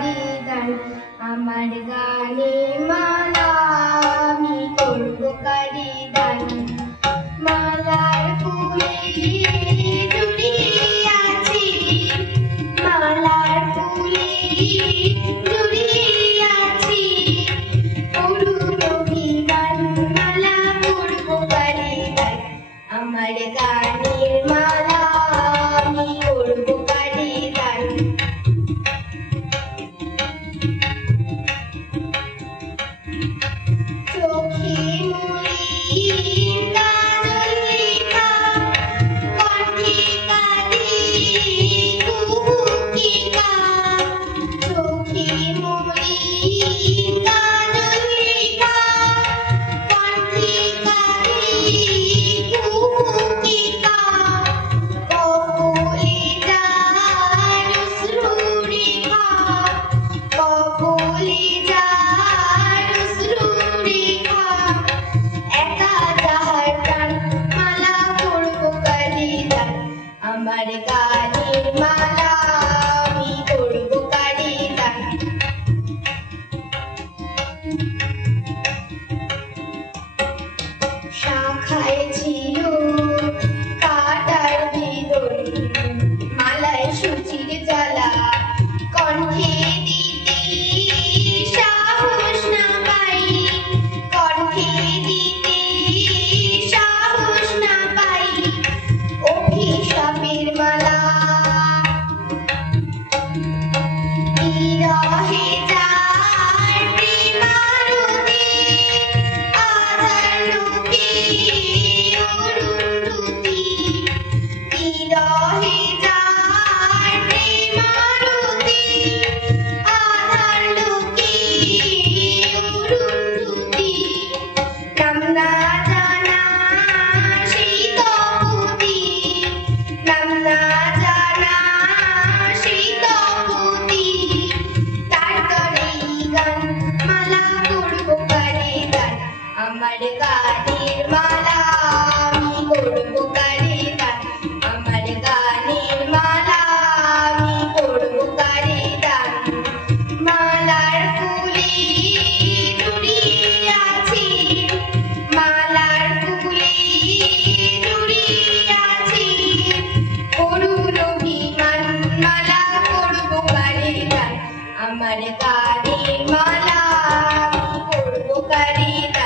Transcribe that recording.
কারি গান আমার গানে মালা আমি করব কারি গান মালার ফুলে জড়িয়ে আছি মালার ফুলে জড়িয়ে আছি করব গান মালা করব কারি গান আমার গানের মালা আমি করব কারি গান চোখে মুড়ি কাজল লেখা কণ্ঠে কাঁদে কুহুকিকা চোখে মুড়ি কাজল লেখা কণ্ঠে কাঁদে কুহুকিকা কপলে যায় অশ্রু রেখা কপলে যায় অশ্রু রেখা একা যাহার প্রাণ মালা করব কারি গান আমার গানের মালা আমি করব কারি গান শাখায় ছিল কাটার বেদন মালায় সুচির জ্বালা কণ্ঠে দিতে সাহস না পাই কণ্ঠে দিতে সাহস না পাই অভিশাপের মালা বিরহে যার প্রেমারতি আধার লোকে অরুন্ধতি বিরহে যার প্রেমারতি আধার লোকে অরুন্ধতি নাম না জানা সেই তপতি নাম না জানা সেই তপতি তার তরেই গান মালা করব কারি গান আমার গানের মালা আমি করব কারি গান আমার গানের মালা আমি করব কারি গান মালার ফুলে জড়িয়ে আছি মালার ফুলে জড়িয়ে আছি করুণ অভিমান মালা করব কারি গান আমার গানের মালা আমি করব কারি গান